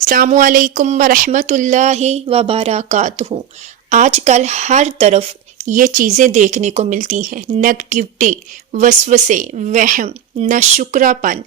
السلام علیکم ورحمۃ اللہ وبرکاتہ۔ آج کل ہر طرف یہ چیزیں دیکھنے کو ملتی ہیں، نگیٹیوٹی، وسوسے، وہم، نہ شکرا پن،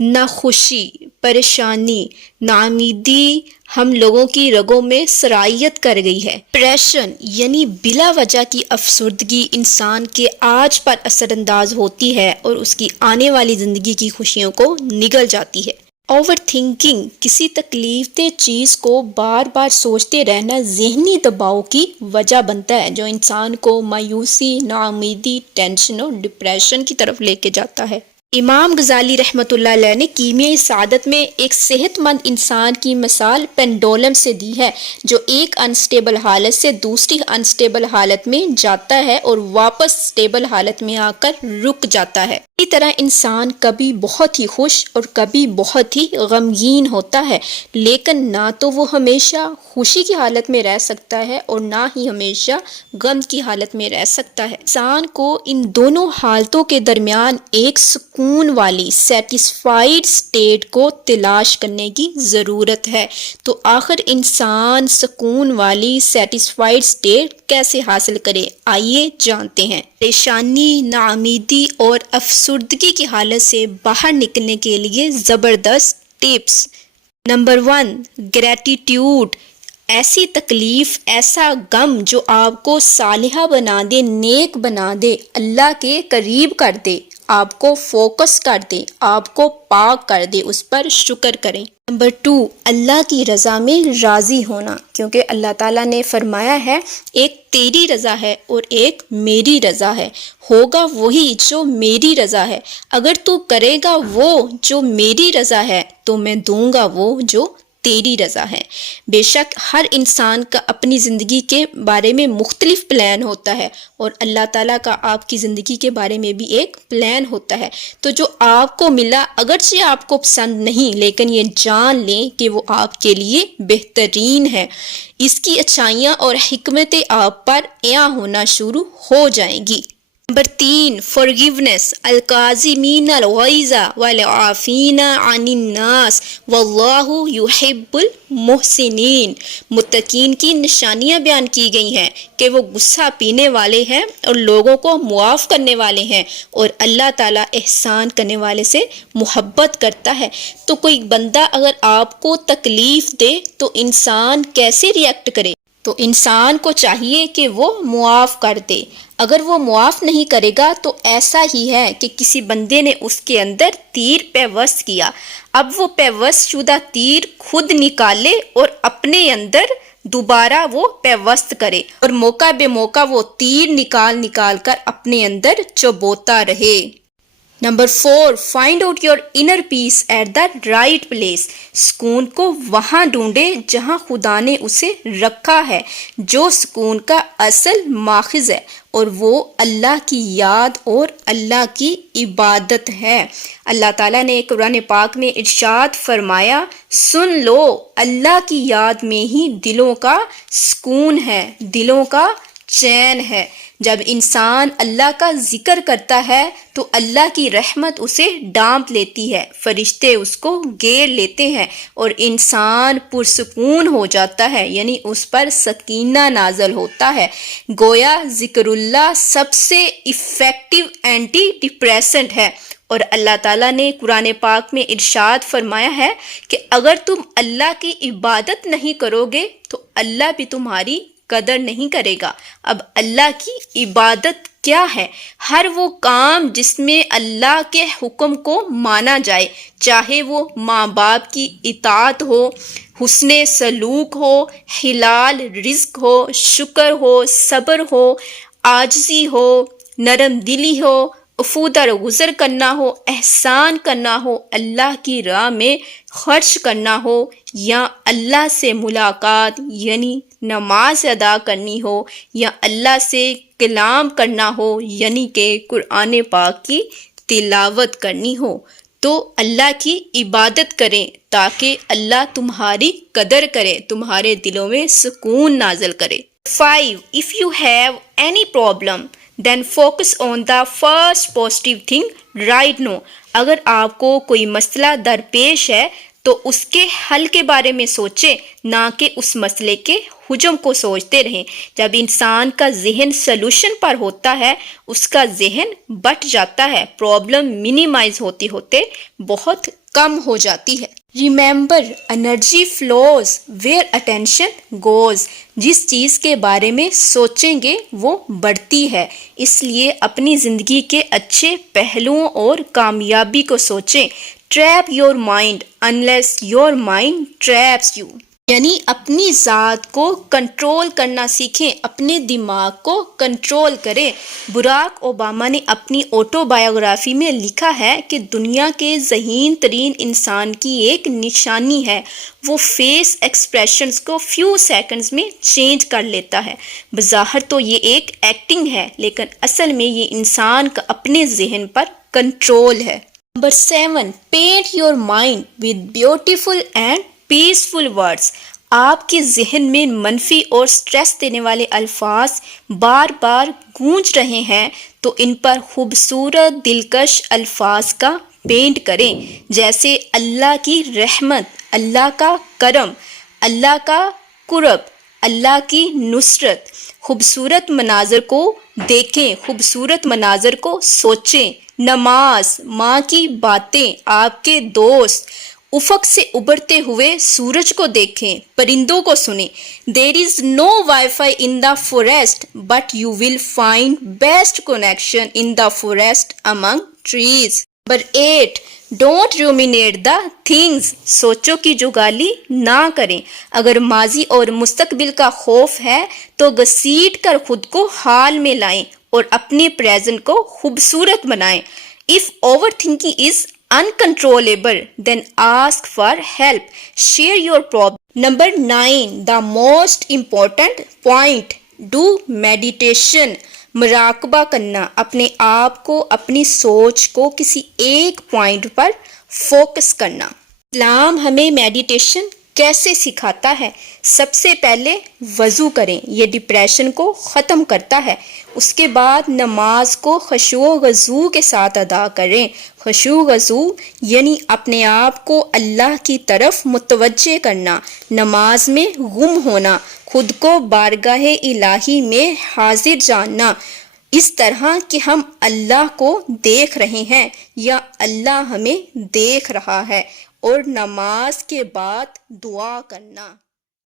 نہ خوشی، پریشانی، ناامیدی ہم لوگوں کی رگوں میں سرایت کر گئی ہے۔ ڈپریشن یعنی بلا وجہ کی افسردگی انسان کے آج پر اثر انداز ہوتی ہے اور اس کی آنے والی زندگی کی خوشیوں کو نگل جاتی ہے۔ اوور تھنکنگ کسی تکلیف دہ چیز کو بار بار سوچتے رہنا ذہنی دباؤ کی وجہ بنتا ہے، جو انسان کو مایوسی، ناامیدی، ٹینشن اور ڈپریشن کی طرف لے کے جاتا ہے۔ امام غزالی رحمۃ اللہ علیہ نے کیمیائی سعادت میں ایک صحت مند انسان کی مثال پینڈولم سے دی ہے، جو ایک انسٹیبل حالت سے دوسری انسٹیبل حالت میں جاتا ہے اور واپس اسٹیبل حالت میں آ کر رک جاتا ہے۔ اسی طرح انسان کبھی بہت ہی خوش اور کبھی بہت ہی غمگین ہوتا ہے، لیکن نہ تو وہ ہمیشہ خوشی کی حالت میں رہ سکتا ہے اور نہ ہی ہمیشہ غم کی حالت میں رہ سکتا ہے۔ انسان کو ان دونوں حالتوں کے درمیان ایک سکون والی سیٹسفائیڈ سٹیٹ کو تلاش کرنے کی ضرورت ہے۔ تو آخر انسان سکون والی سیٹسفائیڈ سٹیٹ کیسے حاصل کرے؟ آئیے جانتے ہیں۔ پریشانی، ناامیدی اور افسردگی کی حالت سے باہر نکلنے کے لیے زبردست ٹپس۔ Number 1، gratitude. ایسی تکلیف، ایسا غم جو آپ کو صالحہ بنا دے، نیک بنا دے، اللہ کے قریب کر دے، آپ کو فوکس کر دے، آپ کو پاک کر دے، اس پر شکر کریں۔ نمبر 2، اللہ کی رضا میں راضی ہونا، کیونکہ اللہ تعالیٰ نے فرمایا ہے ایک تیری رضا ہے اور ایک میری رضا ہے، ہوگا وہی جو میری رضا ہے۔ اگر تو کرے گا وہ جو میری رضا ہے تو میں دوں گا وہ جو تیری رضا ہے۔ بے شک ہر انسان کا اپنی زندگی کے بارے میں مختلف پلان ہوتا ہے اور اللہ تعالیٰ کا آپ کی زندگی کے بارے میں بھی ایک پلان ہوتا ہے۔ تو جو آپ کو ملا اگرچہ آپ کو پسند نہیں، لیکن یہ جان لیں کہ وہ آپ کے لیے بہترین ہے۔ اس کی اچھائیاں اور حکمتیں آپ پر عیاں ہونا شروع ہو جائیں گی۔ Number 3، forgiveness۔ الکاظمین الغیظ والعافین عن الناس واللہ یحب المحسنین۔ متقین کی نشانیاں بیان کی گئی ہیں کہ وہ غصہ پینے والے ہیں اور لوگوں کو معاف کرنے والے ہیں، اور اللہ تعالیٰ احسان کرنے والے سے محبت کرتا ہے۔ تو کوئی بندہ اگر آپ کو تکلیف دے تو انسان کیسے ریئیکٹ کرے؟ تو انسان کو چاہیے کہ وہ معاف کر دے۔ اگر وہ معاف نہیں کرے گا تو ایسا ہی ہے کہ کسی بندے نے اس کے اندر تیر پیوست کیا، اب وہ پیوست شدہ تیر خود نکالے اور اپنے اندر دوبارہ وہ پیوست کرے، اور موقع بے موقع وہ تیر نکال کر اپنے اندر چبوتا رہے۔ Number 4، find out your inner peace at the right place. سکون کو وہاں ڈھونڈے جہاں خدا نے اسے رکھا ہے، جو سکون کا اصل ماخذ ہے، اور وہ اللہ کی یاد اور اللہ کی عبادت ہے۔ اللہ تعالیٰ نے قرآن پاک میں ارشاد فرمایا، سن لو اللہ کی یاد میں ہی دلوں کا سکون ہے، دلوں کا چین ہے۔ جب انسان اللہ کا ذکر کرتا ہے تو اللہ کی رحمت اسے ڈانپ لیتی ہے، فرشتے اس کو گھیر لیتے ہیں اور انسان پرسکون ہو جاتا ہے، یعنی اس پر سکینہ نازل ہوتا ہے۔ گویا ذکر اللہ سب سے ایفیکٹو اینٹی ڈپریسنٹ ہے، اور اللہ تعالیٰ نے قرآن پاک میں ارشاد فرمایا ہے کہ اگر تم اللہ کی عبادت نہیں کرو گے تو اللہ بھی تمہاری قدر نہیں کرے گا۔ اب اللہ کی عبادت کیا ہے؟ ہر وہ کام جس میں اللہ کے حکم کو مانا جائے، چاہے وہ ماں باپ کی اطاعت ہو، حسن سلوک ہو، حلال رزق ہو، شکر ہو، صبر ہو، عاجزی ہو، نرم دلی ہو، عفو درگزر کرنا ہو، احسان کرنا ہو، اللہ کی راہ میں خرچ کرنا ہو، یا اللہ سے ملاقات یعنی نماز ادا کرنی ہو، یا اللہ سے کلام کرنا ہو یعنی کہ قرآن پاک کی تلاوت کرنی ہو، تو اللہ کی عبادت کریں تاکہ اللہ تمہاری قدر کرے، تمہارے دلوں میں سکون نازل کرے۔ 5، if you have any problem then focus on the first positive thing right now۔ اگر آپ کو کوئی مسئلہ درپیش ہے تو اس کے حل کے بارے میں سوچیں، نہ کہ اس مسئلے کے حجم کو سوچتے رہیں۔ جب انسان کا ذہن سلوشن پر ہوتا ہے، اس کا ذہن بٹ جاتا ہے، پرابلم منیمائز ہوتے ہوتے بہت کم ہو جاتی ہے۔ Remember, energy flows where attention goes. جس چیز کے بارے میں سوچیں گے وہ بڑھتی ہے، اس لیے اپنی زندگی کے اچھے پہلوؤں اور کامیابی کو سوچیں۔ Trap your mind unless your mind traps you, یعنی اپنی ذات کو کنٹرول کرنا سیکھیں، اپنے دماغ کو کنٹرول کریں۔ براک اوباما نے اپنی آٹو بایوگرافی میں لکھا ہے کہ دنیا کے ذہین ترین انسان کی ایک نشانی ہے، وہ فیس ایکسپریشنز کو فیو سیکنڈز میں چینج کر لیتا ہے۔ بظاہر تو یہ ایک ایکٹنگ ہے، لیکن اصل میں یہ انسان کا اپنے ذہن پر کنٹرول ہے۔ Number 7، paint your mind with beautiful and peaceful words. آپ کے ذہن میں منفی اور سٹریس دینے والے الفاظ بار بار گونج رہے ہیں تو ان پر خوبصورت دلکش الفاظ کا پینٹ کریں، جیسے اللہ کی رحمت، اللہ کا کرم، اللہ کا قرب، اللہ کی نصرت۔ خوبصورت مناظر کو دیکھیں، خوبصورت مناظر کو سوچیں۔ نماز، ماں کی باتیں، آپ کے دوست، افق سے ابھرتے ہوئے سورج کو دیکھیں، پرندوں کو سنیں۔ There is no wifi in the forest but you will find best connection in the forest among trees. Number 8، don't ruminate the things. سوچوں کی جگالی نہ کریں۔ اگر ماضی اور مستقبل کا خوف ہے تو گھسیٹ کر خود کو حال میں لائیں اور اپنے پریزنٹ کو خوبصورت بنائیں۔ If overthinking is uncontrollable, then ask for help. Share your problem. Number 9, the most important point, do meditation. مراقبہ کرنا، اپنے آپ کو، اپنی سوچ کو کسی ایک پوائنٹ پر فوکس کرنا۔ اسلام ہمیں میڈیٹیشن کیسے سکھاتا ہے؟ سب سے پہلے وضو کریں، یہ ڈپریشن کو ختم کرتا ہے۔ اس کے بعد نماز کو خشوع و خضوع کے ساتھ ادا کریں۔ خشوع و خضوع یعنی اپنے آپ کو اللہ کی طرف متوجہ کرنا، نماز میں گم ہونا، خود کو بارگاہ الہی میں حاضر جاننا، اس طرح کہ ہم اللہ کو دیکھ رہے ہیں یا اللہ ہمیں دیکھ رہا ہے، اور نماز کے بعد دعا کرنا۔